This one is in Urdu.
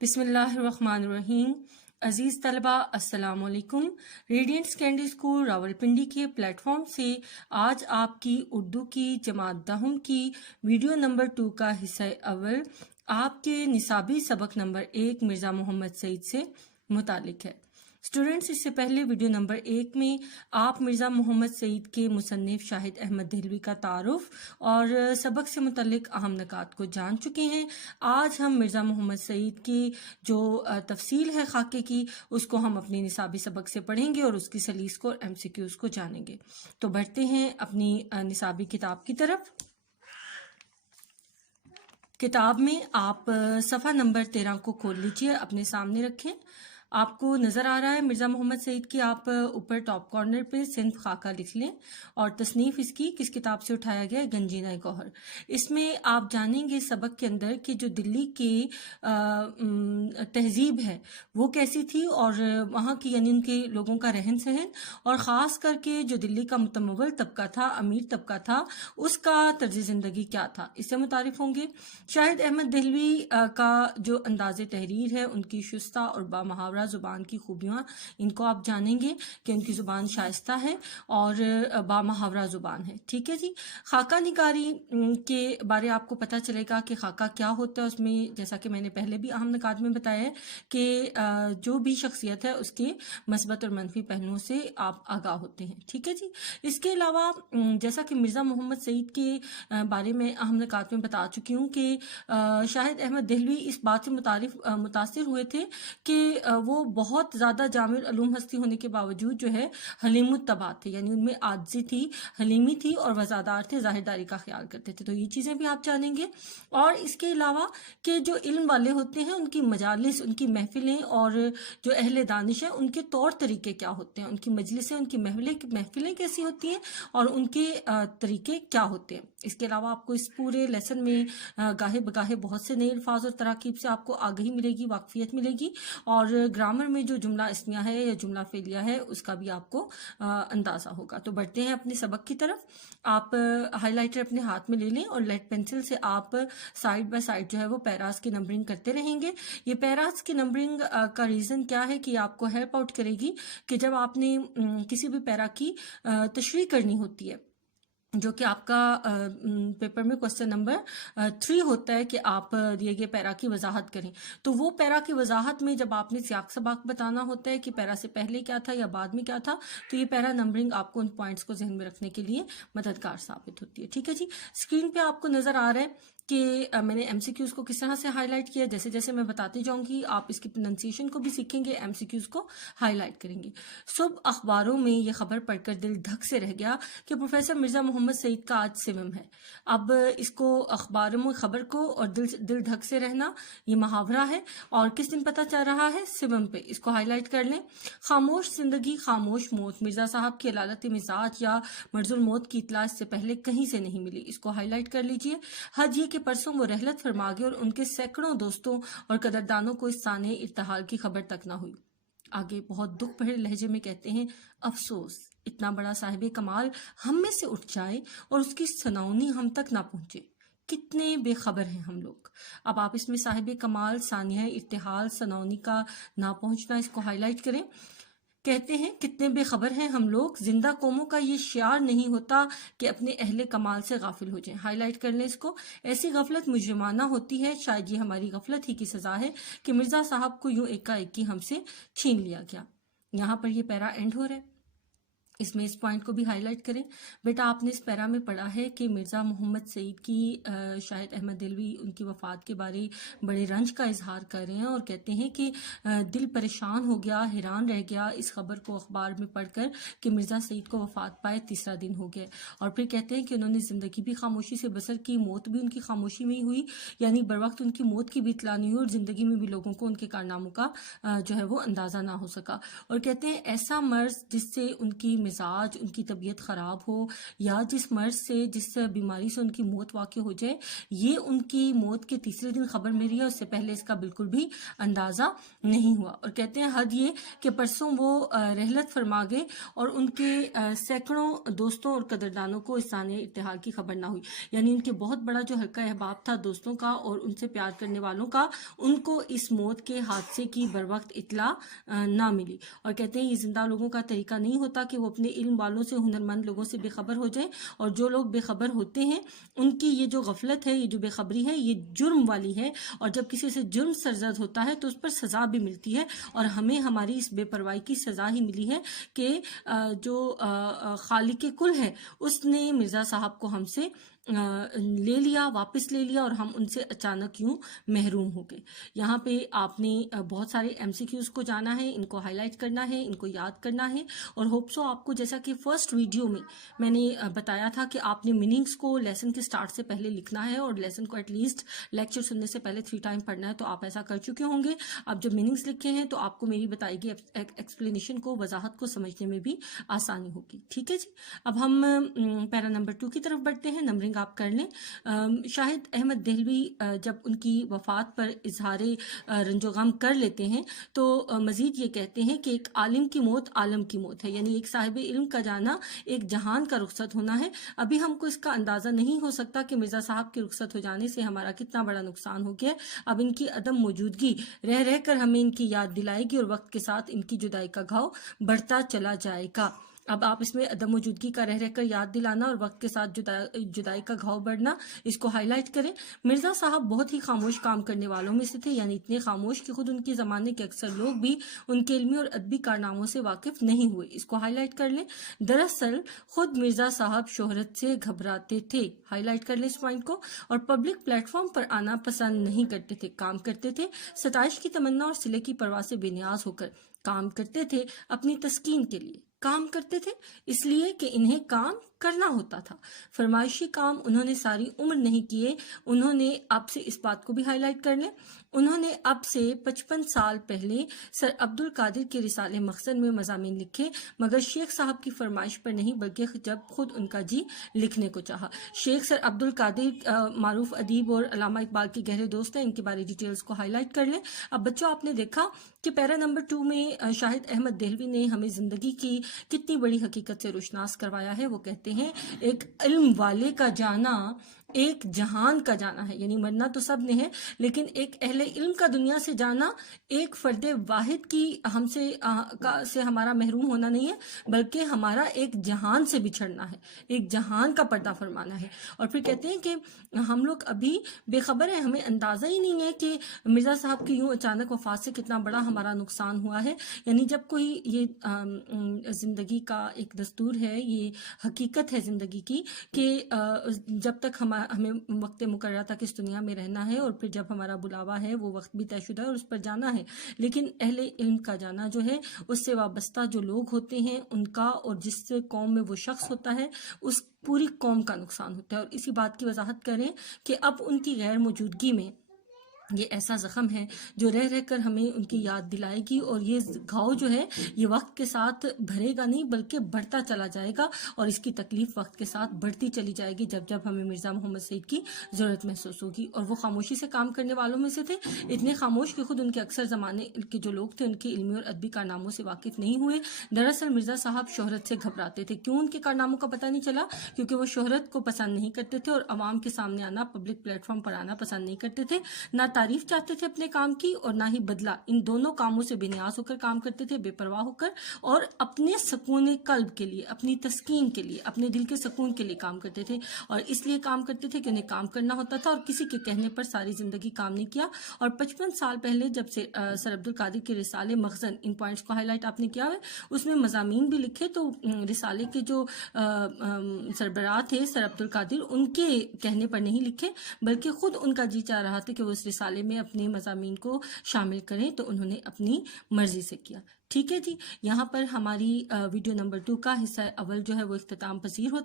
بسم اللہ الرحمن الرحیم۔ عزیز طلبہ السلام علیکم۔ ریڈینٹ سیکنڈری اسکول راولپنڈی کے پلیٹ فارم سے آج آپ کی اردو کی جماعت دہم کی ویڈیو نمبر 2 کا حصہ اول آپ کے نصابی سبق نمبر 1 مرزا محمد سعید سے متعلق ہے۔ اسٹوڈنٹس، اس سے پہلے ویڈیو نمبر 1 میں آپ مرزا محمد سعید کے مصنف شاہد احمد دہلوی کا تعارف اور سبق سے متعلق اہم نکات کو جان چکے ہیں۔ آج ہم مرزا محمد سعید کی جو تفصیل ہے خاکے کی، اس کو ہم اپنی نصابی سبق سے پڑھیں گے اور اس کی سلیس کو اور MCQs کو جانیں گے۔ تو بڑھتے ہیں اپنی نصابی کتاب کی طرف۔ کتاب میں آپ صفحہ نمبر 13 کو کھول لیجئے، اپنے سامنے رکھیں۔ آپ کو نظر آ رہا ہے مرزا محمد سعید کی، آپ اوپر ٹاپ کارنر پہ صنف خاکہ لکھ لیں اور تصنیف اس کی کس کتاب سے اٹھایا گیا ہے؟ گنجینہ گوہر۔ اس میں آپ جانیں گے سبق کے اندر کہ جو دلی کی تہذیب ہے وہ کیسی تھی، اور وہاں کی یعنی ان کے لوگوں کا رہن سہن، اور خاص کر کے جو دلی کا متمول طبقہ تھا، امیر طبقہ تھا، اس کا طرز زندگی کیا تھا، اس سے متعارف ہوں گے۔ شاہد احمد دہلوی کا جو انداز تحریر ہے، ان کی شستہ اور بامحاورہ زبان کی خوبیاں، ان کو آپ جانیں گے کہ ان کی زبان شائستہ ہے اور بامحاورہ زبان ہے۔ ٹھیک ہے جی۔ خاکہ نگاری کے بارے آپ کو پتہ چلے گا کہ خاکہ کیا ہوتا ہے۔ اس میں جیسا کہ میں نے پہلے بھی اہم نکات میں بتایا ہے کہ جو بھی شخصیت ہے اس کے مثبت اور منفی پہلوؤں سے آپ آگاہ ہوتے ہیں۔ ٹھیک ہے جی۔ اس کے علاوہ جیسا کہ مرزا محمد سعید کے بارے میں اہم نکات میں بتا چکی ہوں کہ شاہد احمد دہلوی اس بات سے متاثر ہوئے تھے کہ وہ بہت زیادہ جامع العلوم ہستی ہونے کے باوجود جو ہے حلیم الطبع تھے، یعنی ان میں عاجزی تھی، حلیمی تھی اور وزادار تھے، ظاہرداری کا خیال کرتے تھے۔ تو یہ چیزیں بھی آپ جانیں گے۔ اور اس کے علاوہ کہ جو علم والے ہوتے ہیں ان کی مجالس، ان کی محفلیں، اور جو اہل دانش ہیں ان کے طور طریقے کیا ہوتے ہیں، ان کی مجلسیں، ان کی محفلیں کیسی ہوتی ہیں اور ان کے طریقے کیا ہوتے ہیں۔ اس کے علاوہ آپ کو اس پورے لیسن میں گاہے بگاہے بہت سے نئے الفاظ اور تراکیب سے آپ کو آگہی ملے گی، واقفیت ملے گی، اور گرامر میں جو جملہ اسمیہ ہے یا جملہ فعلیہ ہے اس کا بھی آپ کو اندازہ ہوگا۔ تو بڑھتے ہیں اپنے سبق کی طرف۔ آپ ہائی لائٹر اپنے ہاتھ میں لے لیں اور لیڈ پینسل سے آپ سائڈ بائی سائڈ جو ہے وہ پیراز کی نمبرنگ کرتے رہیں گے۔ یہ پیراز کی نمبرنگ کا ریزن کیا ہے کہ یہ آپ کو ہیلپ آؤٹ کرے گی کہ جب آپ نے کسی بھی پیرا کی تشریح کرنی ہوتی ہے، جو کہ آپ کا پیپر میں کوسچن نمبر 3 ہوتا ہے کہ آپ دیے گئے پیرا کی وضاحت کریں، تو وہ پیرا کی وضاحت میں جب آپ نے سیاق سباق بتانا ہوتا ہے کہ پیرا سے پہلے کیا تھا یا بعد میں کیا تھا، تو یہ پیرا نمبرنگ آپ کو ان پوائنٹس کو ذہن میں رکھنے کے لیے مددگار ثابت ہوتی ہے۔ ٹھیک ہے جی۔ اسکرین پہ آپ کو نظر آ رہا ہے کہ میں نے MCQs کو کس طرح سے ہائی لائٹ کیا۔ جیسے جیسے میں بتاتی جاؤں گی آپ اس کی پروننسیشن کو بھی سیکھیں گے، MCQs کو ہائی لائٹ کریں گے۔ صبح اخباروں میں یہ خبر پڑھ کر دل دھک سے رہ گیا کہ پروفیسر مرزا محمد سعید کا آج سمم ہے۔ اب اس کو اخباروں میں خبر کو اور دل دھک سے رہنا یہ محاورہ ہے، اور کس دن پتہ چل رہا ہے؟ سمم پہ۔ اس کو ہائی لائٹ کر لیں۔ خاموش زندگی خاموش موت، مرزا صاحب کی علالت مزاج یا مرض الموت کی اطلاع اس سے پہلے کہیں سے نہیں ملی۔ اس کو ہائی لائٹ کر لیجئے۔ حج یہ کہ پرسوں وہ رحلت فرما گئے اور ان کے سینکڑوں دوستوں اور قدردانوں کو اس سانحہ ارتحال کی خبر تک نہ ہوئی۔ آگے بہت دکھ بھرے لہجے میں کہتے ہیں، افسوس اتنا بڑا صاحب کمال ہم میں سے اٹھ جائے اور اس کی سناونی ہم تک نہ پہنچے، کتنے بے خبر ہیں ہم لوگ۔ اب آپ اس میں صاحب کمال، سانحہ ارتحال، سناونی کا نہ پہنچنا، اس کو ہائی لائٹ کریں۔ کہتے ہیں کتنے بے خبر ہیں ہم لوگ، زندہ قوموں کا یہ شعار نہیں ہوتا کہ اپنے اہل کمال سے غافل ہو جائیں۔ ہائی لائٹ کر لیں اس کو۔ ایسی غفلت مجرمانہ ہوتی ہے، شاید یہ ہماری غفلت ہی کی سزا ہے کہ مرزا صاحب کو یوں ایک ہم سے چھین لیا گیا۔ یہاں پر یہ پیرا اینڈ ہو رہا ہے، اس میں اس پوائنٹ کو بھی ہائی لائٹ کریں۔ بیٹا آپ نے اس پیرا میں پڑھا ہے کہ مرزا محمد سعید کی شاہد احمد دہلوی ان کی وفات کے بارے بڑے رنج کا اظہار کر رہے ہیں اور کہتے ہیں کہ دل پریشان ہو گیا، حیران رہ گیا اس خبر کو اخبار میں پڑھ کر کہ مرزا سعید کو وفات پائے تیسرا دن ہو گیا، اور پھر کہتے ہیں کہ انہوں نے زندگی بھی خاموشی سے بسر کی، موت بھی ان کی خاموشی میں ہی ہوئی، یعنی بر وقت ان کی موت کی بھی اطلاع نہیں ہوئی اور زندگی میں بھی لوگوں کو ان کے کارناموں کا جو ہے وہ اندازہ نہ ہو سکا۔ اور کہتے ہیں ایسا مرض جس سے ان کی مزاج، ان کی طبیعت خراب ہو یا جس مرض سے، جس بیماری سے ان کی موت واقع ہو جائے، یہ ان کی موت کے تیسرے دن خبر ملی ہے، اس سے پہلے اس کا بالکل بھی اندازہ نہیں ہوا۔ اور کہتے ہیں حد یہ کہ پرسوں وہ رحلت فرما گئے اور ان کے سینکڑوں دوستوں اور قدردانوں کو اس سانحۂ ارتحال کی خبر نہ ہوئی، یعنی ان کے بہت بڑا جو حلقہ احباب تھا دوستوں کا اور ان سے پیار کرنے والوں کا، ان کو اس موت کے حادثے کی بروقت اطلاع نہ ملی۔ اور کہتے ہیں یہ زندہ لوگوں کا طریقہ نہیں ہوتا کہ وہ اپنے علم والوں سے، ہنرمند لوگوں سے بے خبر ہو جائیں، اور جو لوگ بے خبر ہوتے ہیں ان کی یہ جو غفلت ہے، یہ جو بے خبری ہے، یہ جرم والی ہے، اور جب کسی سے جرم سرزد ہوتا ہے تو اس پر سزا بھی ملتی ہے، اور ہمیں ہماری اس بے پرواہی کی سزا ہی ملی ہے کہ جو خالق کل ہے اس نے مرزا صاحب کو ہم سے لے لیا، واپس لے لیا، اور ہم ان سے اچانک یوں محروم ہو گئے۔ یہاں پہ آپ نے بہت سارے ایم سی کیوز کو جانا ہے، ان کو ہائی لائٹ کرنا ہے، ان کو یاد کرنا ہے، اور ہوپ سو آپ کو، جیسا کہ فرسٹ ویڈیو میں نے بتایا تھا کہ آپ نے میننگز کو لیسن کے سٹارٹ سے پہلے لکھنا ہے، اور لیسن کو ایٹ لیسٹ لیکچر سننے سے پہلے 3 ٹائم پڑھنا ہے، تو آپ ایسا کر چکے ہوں گے۔ اب جب میننگز لکھے ہیں تو آپ کو میری بتائی گئی ایکسپلینیشن کو، وضاحت کو سمجھنے میں بھی آسانی ہوگی۔ ٹھیک ہے جی، اب ہم پیرا نمبر 2 کی طرف بڑھتے ہیں۔ نمبرنگ آپ کر لیں۔ شاہد احمد دہلوی جب ان کی وفات پر اظہار رنج و غم کر لیتے ہیں تو مزید یہ کہتے ہیں کہ ایک عالم کی موت عالم کی موت ہے، یعنی ایک صاحب علم کا جانا ایک جہان کا رخصت ہونا ہے۔ ابھی ہم کو اس کا اندازہ نہیں ہو سکتا کہ مرزا صاحب کے رخصت ہو جانے سے ہمارا کتنا بڑا نقصان ہو گیا۔ اب ان کی عدم موجودگی رہ رہ کر ہمیں ان کی یاد دلائے گی، اور وقت کے ساتھ ان کی جدائی کا گھاؤ بڑھتا چلا جائے گا۔ اب آپ اس میں عدم موجودگی کا رہ رہ کر یاد دلانا اور وقت کے ساتھ جدائی کا گھاؤ بڑھنا، اس کو ہائی لائٹ کریں۔ مرزا صاحب بہت ہی خاموش کام کرنے والوں میں سے تھے، یعنی اتنے خاموش کہ خود ان کے زمانے کے اکثر لوگ بھی ان کے علمی اور ادبی کارناموں سے واقف نہیں ہوئے، اس کو ہائی لائٹ کر لیں۔ دراصل خود مرزا صاحب شہرت سے گھبراتے تھے، ہائی لائٹ کر لیں اس پوائنٹ کو، اور پبلک پلیٹ فارم پر آنا پسند نہیں کرتے تھے، کام کرتے تھے ستائش کی تمنا اور صلے کی پرواہ سے بے نیاز ہو کر، کام کرتے تھے اپنی تسکین کے لیے، کام کرتے تھے اس لیے کہ انہیں کام کرنا ہوتا تھا۔ فرمائشی کام انہوں نے ساری عمر نہیں کیے۔ انہوں نے اب سے اس بات کو بھی ہائی لائٹ کر لیں، انہوں نے اب سے 55 سال پہلے سر عبد القادر کے رسالے مخزن میں مضامین لکھے، مگر شیخ صاحب کی فرمائش پر نہیں، بلکہ جب خود ان کا جی لکھنے کو چاہا۔ شیخ سر عبد القادر معروف ادیب اور علامہ اقبال کے گہرے دوست ہیں، ان کے بارے ڈیٹیلز کو ہائی لائٹ کر لیں۔ اب بچوں، آپ نے دیکھا کہ پیرا نمبر 2 میں شاہد احمد دہلوی نے ہمیں زندگی کی کتنی بڑی حقیقت سے روشناس کروایا ہے۔ وہ کہتے ہیں ایک علم والے کا جانا ایک جہان کا جانا ہے، یعنی مرنا تو سب نے ہے، لیکن ایک اہل علم کا دنیا سے جانا ایک فرد واحد کی ہم سے ہمارا محروم ہونا نہیں ہے، بلکہ ہمارا ایک جہان سے بچھڑنا ہے، ایک جہان کا پردہ فرمانا ہے۔ اور پھر کہتے ہیں کہ ہم لوگ ابھی بے خبر ہیں، ہمیں اندازہ ہی نہیں ہے کہ مرزا صاحب کی یوں اچانک وفات سے کتنا بڑا ہمارا نقصان ہوا ہے۔ یعنی جب کوئی یہ زندگی کا ایک دستور ہے، یہ حقیقت ہے زندگی کی کہ جب تک ہمیں وقت مقررہ تک اس دنیا میں رہنا ہے، اور پھر جب ہمارا بلاوا ہے وہ وقت بھی طے شدہ ہے اور اس پر جانا ہے، لیکن اہل علم کا جانا جو ہے اس سے وابستہ جو لوگ ہوتے ہیں ان کا، اور جس قوم میں وہ شخص ہوتا ہے اس پوری قوم کا نقصان ہوتا ہے۔ اور اسی بات کی وضاحت کریں کہ اب ان کی غیر موجودگی میں یہ ایسا زخم ہے جو رہ رہ کر ہمیں ان کی یاد دلائے گی، اور یہ گھاؤ جو ہے یہ وقت کے ساتھ بھرے گا نہیں بلکہ بڑھتا چلا جائے گا، اور اس کی تکلیف وقت کے ساتھ بڑھتی چلی جائے گی جب جب ہمیں مرزا محمد سعید کی ضرورت محسوس ہوگی۔ اور وہ خاموشی سے کام کرنے والوں میں سے تھے، اتنے خاموش کہ خود ان کے اکثر زمانے کے جو لوگ تھے ان کی علمی اور ادبی کارناموں سے واقف نہیں ہوئے۔ دراصل مرزا صاحب شہرت سے گھبراتے تھے۔ کیوں ان کے کارناموں کا پتہ نہیں چلا؟ کیونکہ وہ شہرت کو پسند نہیں کرتے تھے، اور عوام کے سامنے آنا، پبلک پلیٹ فارم پر آنا پسند نہیں کرتے تھے، نہ تعریف چاہتے تھے اپنے کام کی اور نہ ہی بدلہ۔ ان دونوں کاموں سے بے نیاز ہو کر کام کرتے تھے، بے پرواہ ہو کر، اور اپنے سکون قلب کے لیے، اپنی تسکین کے لیے، اپنے دل کے سکون کے لیے کام کرتے تھے، اور اس لیے کام کرتے تھے کہ انہیں کام کرنا ہوتا تھا، اور کسی کے کہنے پر ساری زندگی کام نہیں کیا۔ اور 55 سال پہلے جب سے سر عبد القادر کے رسالے مخزن، ان پوائنٹس کو ہائی لائٹ آپ نے کیا ہے، اس میں مضامین بھی لکھے، تو رسالے کے جو سربراہ تھے سر عبد القادر، ان کے کہنے پر نہیں لکھے، بلکہ خود ان کا جی چاہ رہا تھا کہ وہ اس رسالے میں اپنے مضامین کو شامل کریں، تو انہوں نے اپنی مرضی سے کیا۔ ٹھیک ہے جی، یہاں پر ہماری ویڈیو نمبر 2 کا حصہ اول جو ہے وہ اختتام پذیر ہوتا ہے۔